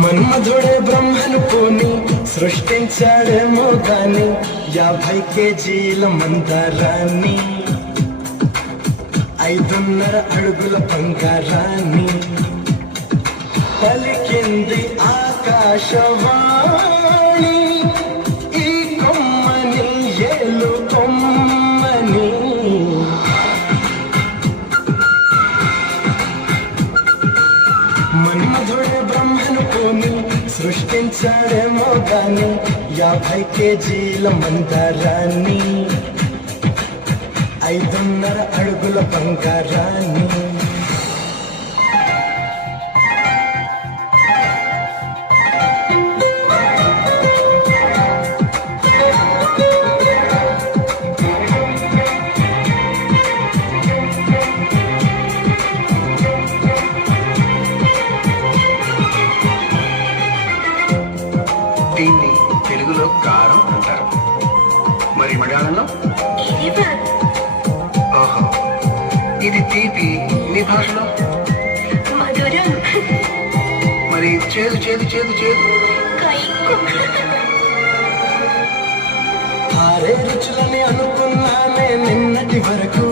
మన్మధుడే బ్రహ్మను పూని సృష్టించాడేమో గాని 50 కేజీల మందారాన్ని 5.5 అడుగుల బంగారాన్ని పలికింది ఆకాశవాణి ఈ కొమ్మని ఏలు కొమ్మని మన్మధుడే బ్రహ్మను పూని సృష్టించాడేమో గాని 50 కేజీల మందారాన్ని 5.5 అడుగుల బంగారాన్ని దీన్ని తెలుగులో కారం అంటారు, మరి మలయాళంలో ఓహో ఇది తీపి, మీ భాషలో మధురం, మరి చేదు చేదు చేదు చేదు ఆరే రుచులని అనుకున్నానే నిన్నటి వరకు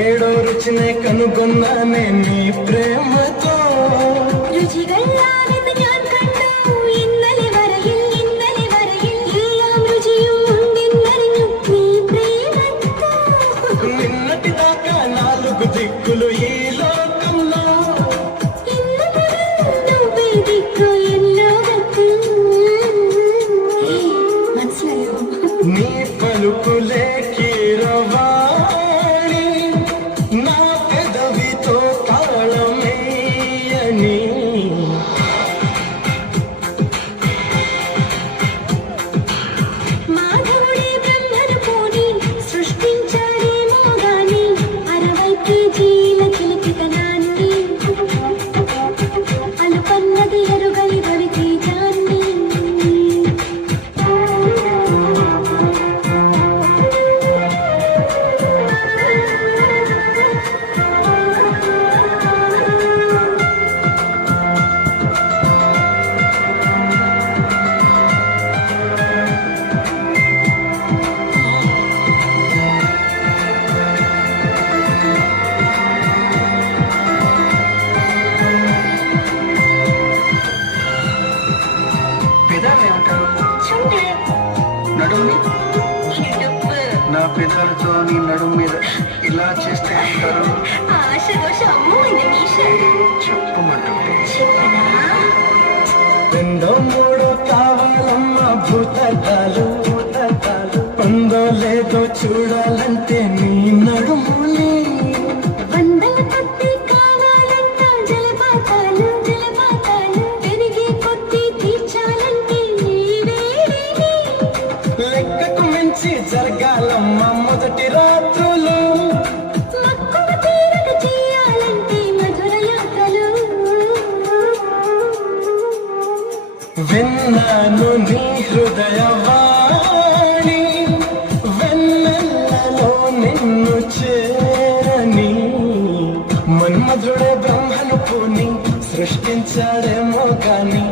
ఏడో రుచినే కనుగొన్నానే నీ ప్రేమతో నిన్నటి దాకా 4 దిక్కులు ఈ లోకంలో నీ పలుకులే కీరవాణి నా పెదవితో తాళమేయని నడుముని నా పెదాలతో నీ నడుము మీద ఇలా చేస్తే అంటారు చెప్పమంటుంటే రెండో మూడో కావాలమ్మా భూతకాలు పందో లేదో చూడాలంటే నీ నడుముని లెక్కకు మించి జరగాలమ్మా మొదటి రాత్రులు విన్నాను నీ హృదయవాణి వెన్నెలలో నిన్ను చేరని మన్మధుడే బ్రహ్మను పూని సృష్టించాడేమో గాని